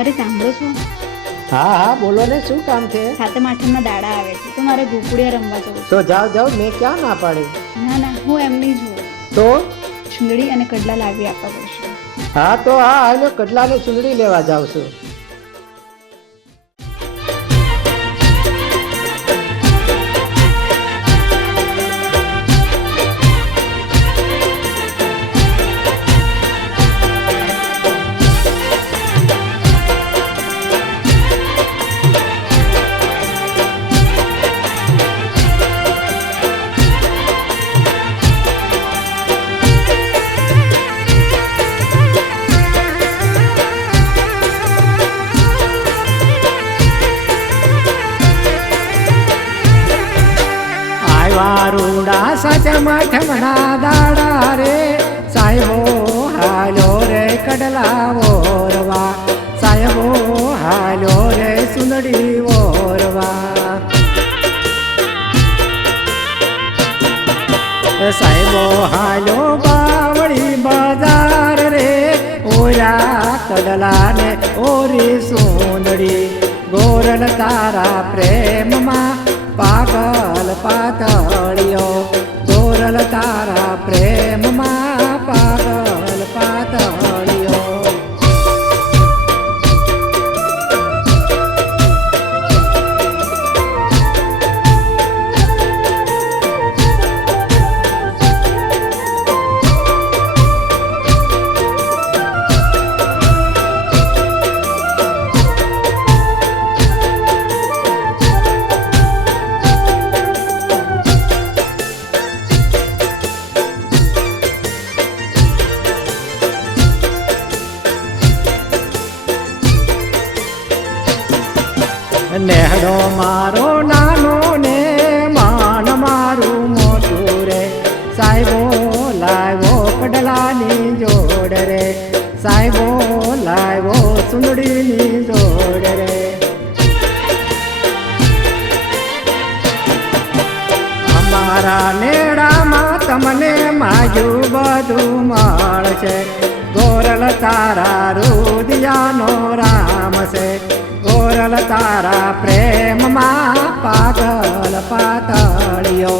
અરે સાંભળો છો? હા હા બોલો ને, શું કામ છે? સાતમ આઠમના દાડા આવે છે તો મારે ગોકુળિયા રમવા જવું છે. તો જાઓ જાઓ, મેં ક્યાં ના પાડી. ના ના, હું એમ નહીં જોઉં. તો ચુંદડી અને કડલા લાવી આપવા પડશે. હા તો હા, હાલો કડલા ને ચુંદડી લેવા જાઉં છું. વારુડા સાચમ આઠમના દાડા રે, સાહેબો હાલો રે કડલા ઓરવા, સાહેબો હાલો રે સુંદડી ઓરવા. સાહેબો હાલો બાવળી બજાર રે, ઓરા કડલા ને ઓરી સુંદડી, ગોરલ તારા પ્રેમમાં પાગલ પાતળિયો, ગોરલ તારા પ્રેમમાં પાગલ પાતળિયો. નેહડો મારો નાનો ને માન મારું મોટું રે, સાહેબો લાવ્યો કડલાની જોડ રે, સાહેબો લાવ્યો સુંદડીની જોડ રે. અમારા નેડામાં તમને માગ્યું બધું મળશે, ગોરલ તારા રુદિયાનો રામ છે, ગોરલ તારા પ્રેમમાં પાગલ પાતળિયો,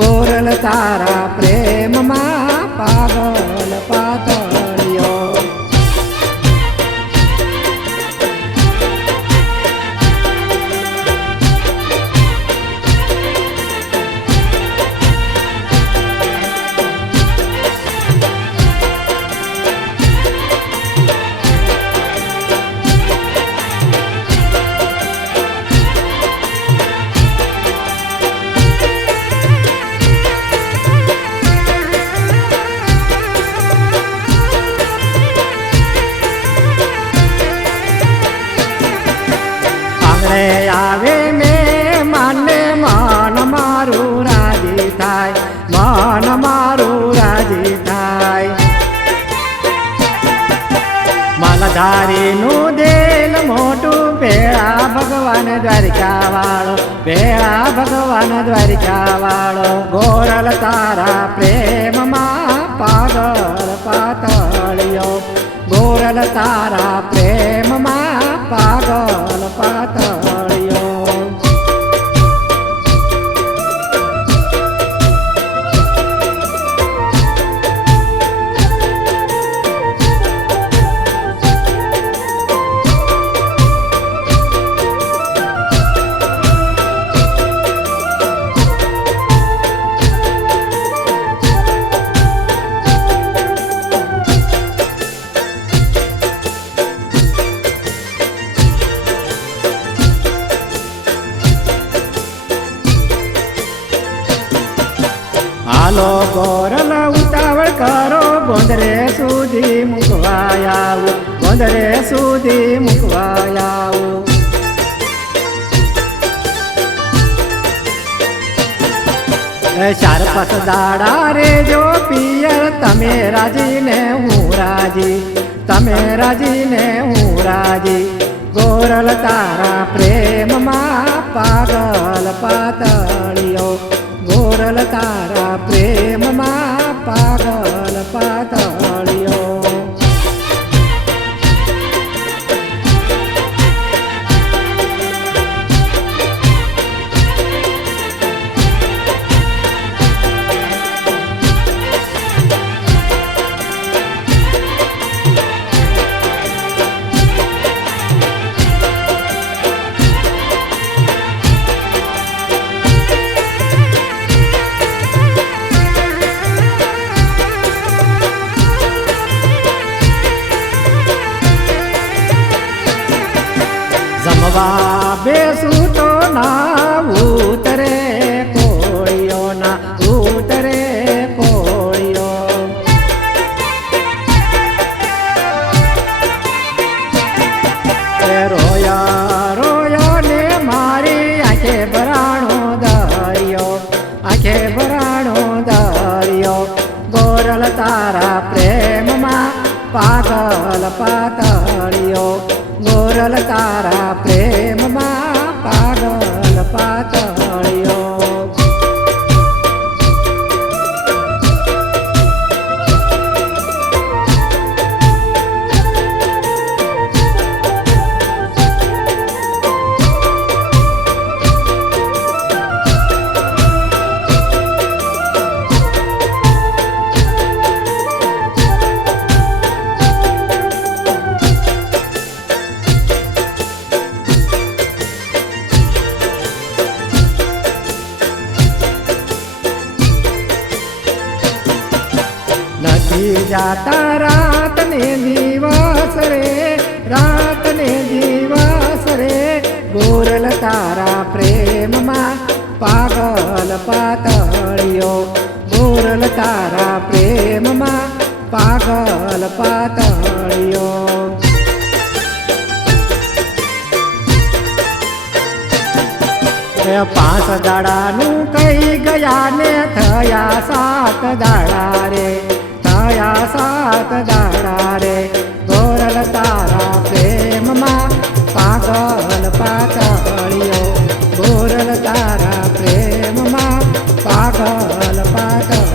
ગોરલ તારા પ્રેમમાં પાગલ પાતળિયો. આવે મેં માને મન મારું રાજી થાય, મન મારું રાજી થાય. માલધારીનું દેલ મોટું, ભેળા ભગવાન દ્વારિકા વાળો, ભેળા ભગવાન દ્વારિકા વાળો, ગોરલ તારા પ્રેમમાં પાગલ પાતળિયો, ગોરલ તારા પ્રેમમાં પાગલ પાતળિયો. હાલો ગોરલ ઉતાવળ કરો, ગોંદરે સુધી મૂકવા આવું, ગોંદરે સુધી મૂકવા આવું. ચાર પાંચ દાડા રે જો પિયર, તમે રાજીને હું રાજી, તમે રાજીને હું રાજી, ગોરલ તારા પ્રેમમાં પાગલ પાતળિયો, ગોરલ તારા પ્રેમમાં પાગલ પાતળિયો. આંખે ભરાણો દરિયો ગોરલ તારા પ્રેમમાં પાગલ પાતળિયો ગોરલ તારા પ્રેમમાં પાગલ પાતળિયો નથી જાતા રાત ને દિવસ રે રાત ને દિવસ રે ગોરલ તારા પ્રેમમાં પાગલ પાતળિયો ગોરલ તારા પ્રેમમાં પાગલ પાતળિયો પાંચ દાડાનું કઈ ગયા ને થયા સાત દાડા રે થયા સાત દાડા રે ગોરલ તારા પ્રેમમાં પાગલ પાતળિયો ગોરલ તારા પ્રેમમાં પાગલ પાતળિયો